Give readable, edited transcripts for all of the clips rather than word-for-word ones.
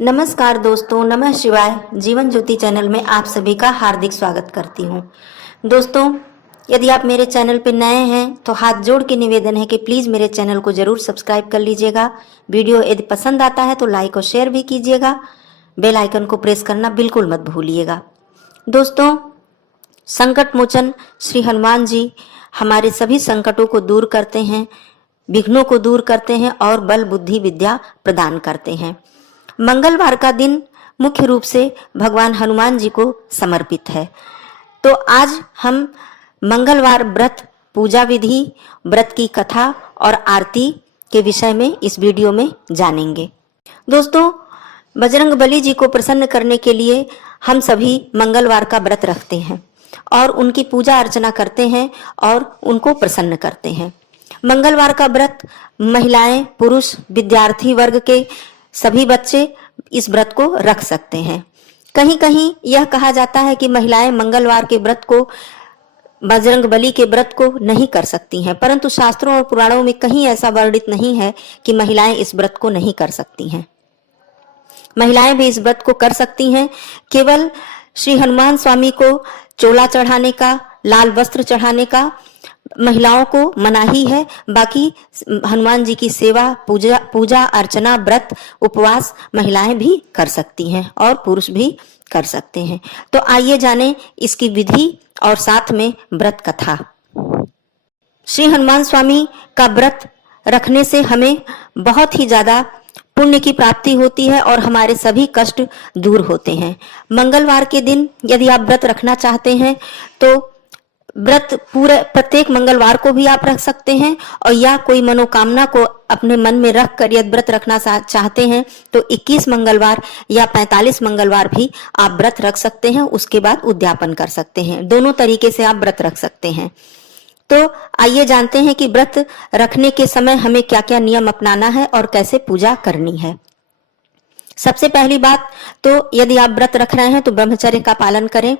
नमस्कार दोस्तों, नमः शिवाय। जीवन ज्योति चैनल में आप सभी का हार्दिक स्वागत करती हूँ। दोस्तों, यदि आप मेरे चैनल पर नए हैं तो हाथ जोड़ के निवेदन है कि प्लीज़ मेरे चैनल को ज़रूर सब्सक्राइब कर लीजिएगा। वीडियो यदि पसंद आता है तो लाइक और शेयर भी कीजिएगा। बेल आइकन को प्रेस करना बिल्कुल मत भूलिएगा। दोस्तों, संकट मोचन श्री हनुमान जी हमारे सभी संकटों को दूर करते हैं, विघ्नों को दूर करते हैं और बल बुद्धि विद्या प्रदान करते हैं। मंगलवार का दिन मुख्य रूप से भगवान हनुमान जी को समर्पित है। तो आज हम मंगलवार व्रत, पूजा विधि, व्रत की कथा और आरती के विषय में इस वीडियो में जानेंगे। दोस्तों, बजरंग बली जी को प्रसन्न करने के लिए हम सभी मंगलवार का व्रत रखते हैं और उनकी पूजा अर्चना करते हैं और उनको प्रसन्न करते हैं। मंगलवार का व्रत महिलाएं, पुरुष, विद्यार्थी वर्ग के सभी बच्चे इस व्रत को रख सकते हैं। कहीं कहीं यह कहा जाता है कि महिलाएं मंगलवार के व्रत को, बजरंग बली के व्रत को नहीं कर सकती हैं, परंतु शास्त्रों और पुराणों में कहीं ऐसा वर्णित नहीं है कि महिलाएं इस व्रत को नहीं कर सकती हैं। महिलाएं भी इस व्रत को कर सकती हैं। केवल श्री हनुमान स्वामी को चोला चढ़ाने का, लाल वस्त्र चढ़ाने का महिलाओं को मनाही है। बाकी हनुमान जी की सेवा, पूजा अर्चना, व्रत, उपवास महिलाएं भी कर सकती हैं और पुरुष भी कर सकते हैं। तो आइए जानें इसकी विधि और साथ में व्रत कथा। श्री हनुमान स्वामी का व्रत रखने से हमें बहुत ही ज्यादा पुण्य की प्राप्ति होती है और हमारे सभी कष्ट दूर होते हैं। मंगलवार के दिन यदि आप व्रत रखना चाहते हैं तो व्रत पूरे प्रत्येक मंगलवार को भी आप रख सकते हैं, और या कोई मनोकामना को अपने मन में रख कर यदि व्रत रखना चाहते हैं तो 21 मंगलवार या 45 मंगलवार भी आप व्रत रख सकते हैं। उसके बाद उद्यापन कर सकते हैं। दोनों तरीके से आप व्रत रख सकते हैं। तो आइए जानते हैं कि व्रत रखने के समय हमें क्या क्या नियम अपनाना है और कैसे पूजा करनी है। सबसे पहली बात तो यदि आप व्रत रख रहे हैं तो ब्रह्मचर्य का पालन करें।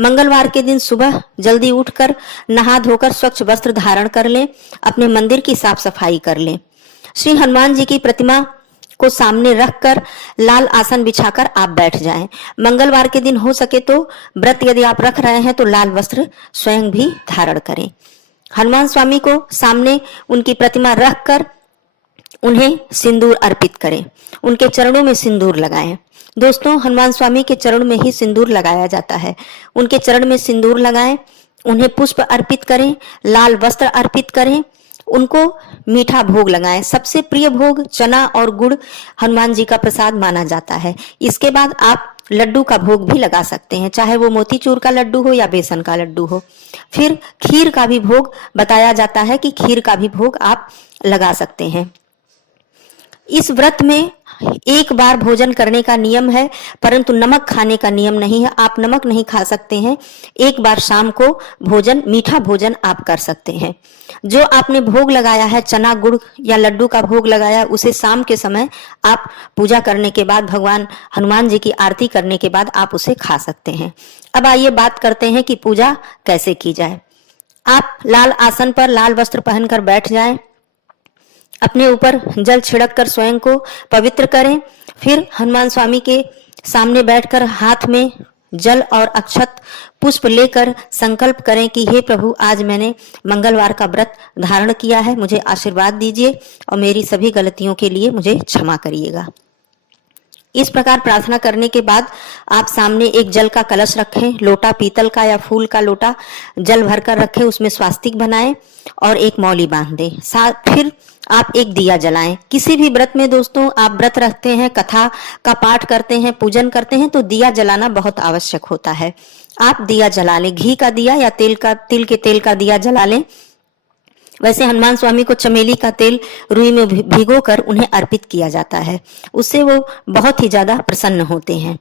मंगलवार के दिन सुबह जल्दी उठकर नहा धोकर स्वच्छ वस्त्र धारण कर लें। अपने मंदिर की साफ सफाई कर लें। श्री हनुमान जी की प्रतिमा को सामने रखकर लाल आसन बिछाकर आप बैठ जाएं। मंगलवार के दिन हो सके तो व्रत यदि आप रख रहे हैं तो लाल वस्त्र स्वयं भी धारण करें। हनुमान स्वामी को सामने उनकी प्रतिमा रखकर उन्हें सिंदूर अर्पित करें। उनके चरणों में सिंदूर लगाएं। दोस्तों, हनुमान स्वामी के चरण में ही सिंदूर लगाया जाता है। उनके चरण में सिंदूर लगाएं, उन्हें पुष्प अर्पित करें, लाल वस्त्र अर्पित करें, उनको मीठा भोग लगाएं। सबसे प्रिय भोग चना और गुड़ हनुमान जी का प्रसाद माना जाता है। इसके बाद आप लड्डू का भोग भी लगा सकते हैं, चाहे वो मोतीचूर का लड्डू हो या बेसन का लड्डू हो। फिर खीर का भी भोग बताया जाता है कि खीर का भी भोग आप लगा सकते हैं। इस व्रत में एक बार भोजन करने का नियम है, परंतु नमक खाने का नियम नहीं है। आप नमक नहीं खा सकते हैं। एक बार शाम को भोजन, मीठा भोजन आप कर सकते हैं। जो आपने भोग लगाया है, चना गुड़ या लड्डू का भोग लगाया, उसे शाम के समय आप पूजा करने के बाद, भगवान हनुमान जी की आरती करने के बाद आप उसे खा सकते हैं। अब आइए बात करते हैं कि पूजा कैसे की जाए। आप लाल आसन पर लाल वस्त्र पहनकर बैठ जाएं। अपने ऊपर जल छिड़क कर स्वयं को पवित्र करें। फिर हनुमान स्वामी के सामने बैठकर हाथ में जल और अक्षत पुष्प लेकर संकल्प करें कि हे प्रभु, आज मैंने मंगलवार का व्रत धारण किया है, मुझे आशीर्वाद दीजिए और मेरी सभी गलतियों के लिए मुझे क्षमा करिएगा। इस प्रकार प्रार्थना करने के बाद आप सामने एक जल का कलश रखें। लोटा पीतल का या फूल का लोटा जल भरकर रखें, उसमें स्वास्तिक बनाएं और एक मौली बांध दें। फिर आप एक दिया जलाएं। किसी भी व्रत में दोस्तों, आप व्रत रखते हैं, कथा का पाठ करते हैं, पूजन करते हैं, तो दिया जलाना बहुत आवश्यक होता है। आप दिया जला लें। घी का दिया या तिल के तेल का दिया जला लें। वैसे हनुमान स्वामी को चमेली का तेल रुई में भिगोकर उन्हें अर्पित किया जाता है। उससे वो बहुत ही ज्यादा प्रसन्न होते हैं।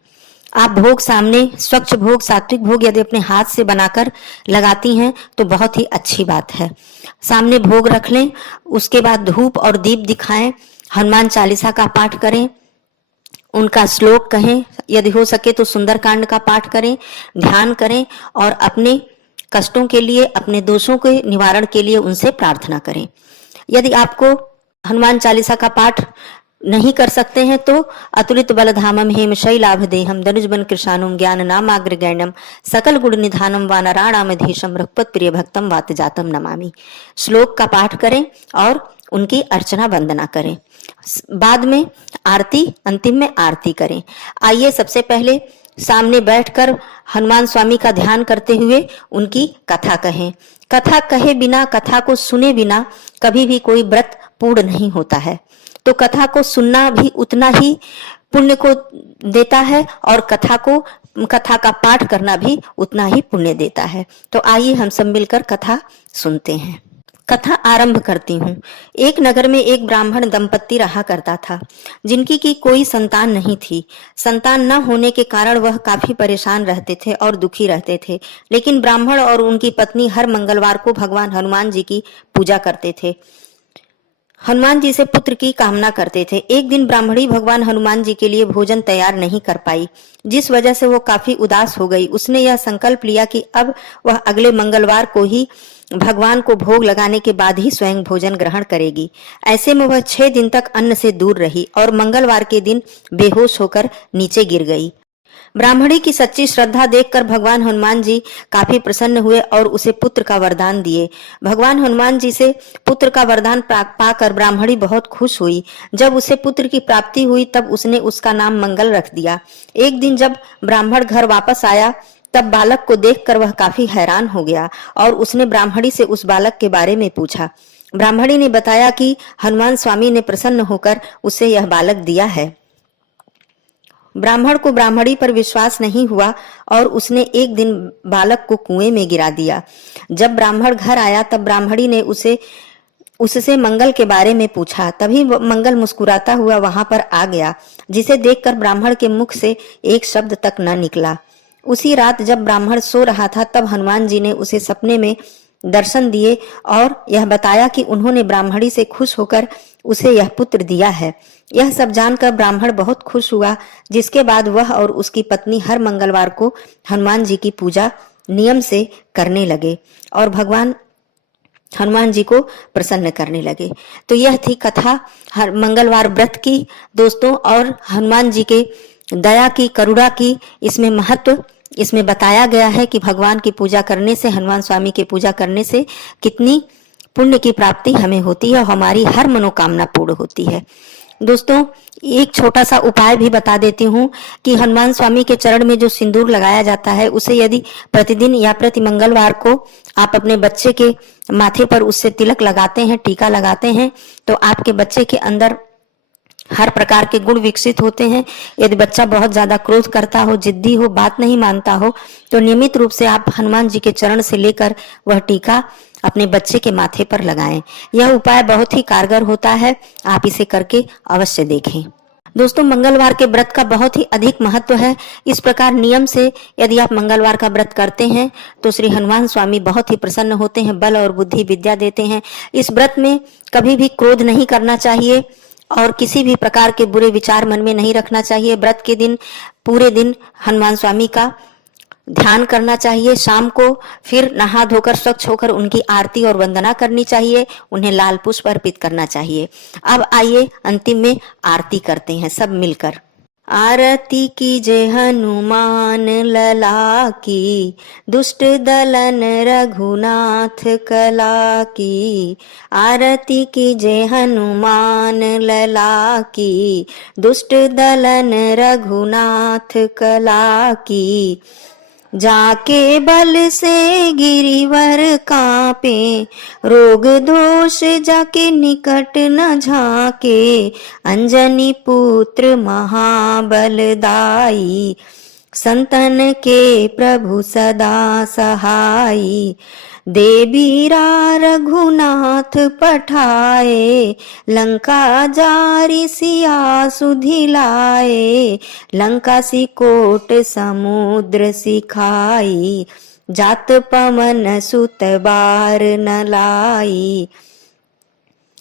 आप भोग सामने, स्वच्छ भोग, सात्विक भोग यदि अपने हाथ से बनाकर लगाती हैं तो बहुत ही अच्छी बात है। सामने भोग रख लें। उसके बाद धूप और दीप दिखाएं। हनुमान चालीसा का पाठ करें। उनका श्लोक कहें। यदि हो सके तो सुंदरकांड का पाठ करें, ध्यान करें और अपने कष्टों के लिए, अपने दोषों के निवारण के लिए उनसे प्रार्थना करें। यदि आपको हनुमान चालीसा का पाठ नहीं कर सकते हैं तो अतुलित बलधामम हेम शैलाभ देहम धनुजबन कृशानुम ज्ञान नामाग्र गैंडम सकल गुण निधानम वानराणामधीशम रघुपत प्रिय भक्तम वात जातम नमामि। श्लोक का पाठ करें और उनकी अर्चना वंदना करें। बाद में आरती, अंतिम में आरती करें। आइए सबसे पहले सामने बैठकर हनुमान स्वामी का ध्यान करते हुए उनकी कथा कहें। कथा कहे बिना, कथा को सुने बिना कभी भी कोई व्रत पूर्ण नहीं होता है। तो कथा को सुनना भी उतना ही पुण्य को देता है और कथा का पाठ करना भी उतना ही पुण्य देता है। तो आइए हम सब मिलकर कथा सुनते हैं। कथा आरंभ करती हूँ। एक नगर में एक ब्राह्मण दंपत्ति रहा करता था, जिनकी की कोई संतान नहीं थी। संतान न होने के कारण वह काफी परेशान रहते थे और दुखी रहते थे। लेकिन ब्राह्मण और उनकी पत्नी हर मंगलवार को भगवान हनुमान जी की पूजा करते थे, हनुमान जी से पुत्र की कामना करते थे। एक दिन ब्राह्मणी भगवान हनुमान जी के लिए भोजन तैयार नहीं कर पाई, जिस वजह से वो काफी उदास हो गई। उसने यह संकल्प लिया कि अब वह अगले मंगलवार को ही भगवान को भोग लगाने के बाद ही स्वयं भोजन ग्रहण करेगी। ऐसे में वह 6 दिन तक अन्न से दूर रही और मंगलवार के दिन बेहोश होकर नीचे गिर गई। ब्राह्मणी की सच्ची श्रद्धा देखकर भगवान हनुमान जी काफी प्रसन्न हुए और उसे पुत्र का वरदान दिए। भगवान हनुमान जी से पुत्र का वरदान पाकर ब्राह्मणी बहुत खुश हुई। जब उसे पुत्र की प्राप्ति हुई तब उसने उसका नाम मंगल रख दिया। एक दिन जब ब्राह्मण घर वापस आया तब बालक को देखकर वह काफी हैरान हो गया और उसने ब्राह्मणी से उस बालक के बारे में पूछा। ब्राह्मणी ने बताया कि हनुमान स्वामी ने प्रसन्न होकर उसे यह बालक दिया है। ब्राह्मण को ब्राह्मणी पर विश्वास नहीं हुआ और उसने एक दिन बालक को कुएं में गिरा दिया। जब ब्राह्मण घर आया तब ब्राह्मणी ने उससे मंगल के बारे में पूछा। तभी मंगल मुस्कुराता हुआ वहां पर आ गया, जिसे देखकर ब्राह्मण के मुख से एक शब्द तक न निकला। उसी रात जब ब्राह्मण सो रहा था तब हनुमान जी ने उसे सपने में दर्शन दिए और यह बताया कि उन्होंने ब्राह्मणी से खुश होकर उसे यह पुत्र दिया है। यह सब जानकर ब्राह्मण बहुत खुश हुआ, जिसके बाद वह और उसकी पत्नी हर मंगलवार को हनुमान जी की पूजा नियम से करने लगे और भगवान हनुमान जी को प्रसन्न करने लगे। तो यह थी कथा हर मंगलवार व्रत की दोस्तों, और हनुमान जी के दया की, करुणा की इसमें महत्व इसमें बताया गया है कि भगवान की पूजा करने से, हनुमान स्वामी की पूजा करने से कितनी पुण्य की प्राप्ति हमें होती है, हमारी हर मनोकामना पूर्ण होती है। दोस्तों, एक छोटा सा उपाय भी बता देती हूँ कि हनुमान स्वामी के चरण में जो सिंदूर लगाया जाता है, उसे यदि प्रतिदिन या प्रति मंगलवार को आप अपने बच्चे के माथे पर उससे तिलक लगाते हैं, टीका लगाते हैं, तो आपके बच्चे के अंदर हर प्रकार के गुण विकसित होते हैं। यदि बच्चा बहुत ज्यादा क्रोध करता हो, जिद्दी हो, बात नहीं मानता हो, तो नियमित रूप से आप हनुमान जी के चरण से लेकर वह टीका अपने बच्चे के माथे पर लगाएं। यह उपाय बहुत ही कारगर होता है, आप इसे करके अवश्य देखें। दोस्तों, मंगलवार के व्रत का बहुत ही अधिक महत्व है। इस प्रकार नियम से यदि आप मंगलवार का व्रत करते हैं तो श्री हनुमान स्वामी बहुत ही प्रसन्न होते हैं, बल और बुद्धि विद्या देते हैं। इस व्रत में कभी भी क्रोध नहीं करना चाहिए और किसी भी प्रकार के बुरे विचार मन में नहीं रखना चाहिए। व्रत के दिन पूरे दिन हनुमान स्वामी का ध्यान करना चाहिए। शाम को फिर नहा धोकर स्वच्छ होकर उनकी आरती और वंदना करनी चाहिए, उन्हें लाल पुष्प अर्पित करना चाहिए। अब आइए अंतिम में आरती करते हैं सब मिलकर। आरती की जय हनुमान लला की, दुष्ट दलन रघुनाथ कला की। आरती की जय हनुमान लला की, दुष्ट दलन रघुनाथ कला की। जाके बल से गिरिवर कांपे, रोग दोष जाके निकट न झाके। अंजनी पुत्र महाबलदाई, संतन के प्रभु सदा सहाई। देवीरा रघुनाथ पठाए, लंका जारी सिया सुधिलाए। लंका सिकोट समुद्र सिखाई, जात पवन सुत बार न लाई।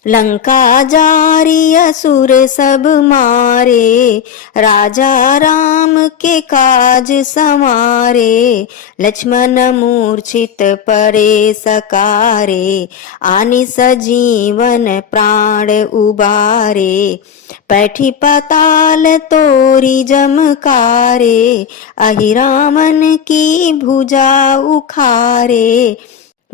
लंका जारी असुर सब मारे, राजा राम के काज संवारे। लक्ष्मण मूर्छित परे सकारे, आनि सजीवन प्राण उबारे। पैठी पाताल तोरी जमकारे, अहि रामन की भुजा उखारे।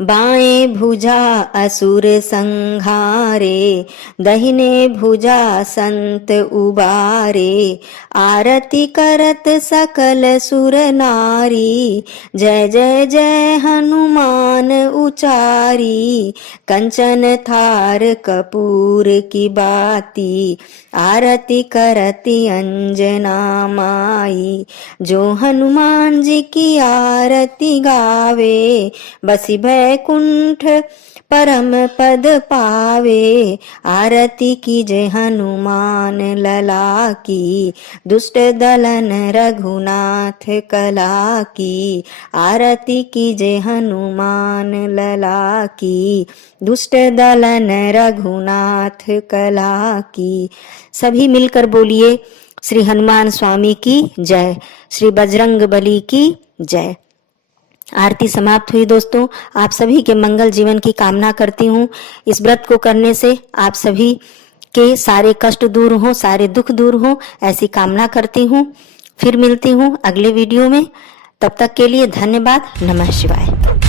बाएं भुजा असुर संहारे, दहिने भुजा संत उबारे। आरती करत सकल सुर नारी, जय जय जय हनुमान उचारी। कंचन थार कपूर की बाती, आरती करती अंजना माई। जो हनुमान जी की आरती गावे, बसी वैकुंठ परम पद पावे। आरती कीजे हनुमान लला की, दुष्ट दलन रघुनाथ कला की। आरती कीजे हनुमान लला की, दुष्ट दलन रघुनाथ कला की। सभी मिलकर बोलिए श्री हनुमान स्वामी की जय, श्री बजरंग बली की जय। आरती समाप्त हुई दोस्तों। आप सभी के मंगल जीवन की कामना करती हूँ। इस व्रत को करने से आप सभी के सारे कष्ट दूर हो, सारे दुख दूर हो, ऐसी कामना करती हूँ। फिर मिलती हूँ अगले वीडियो में। तब तक के लिए धन्यवाद। नमः शिवाय।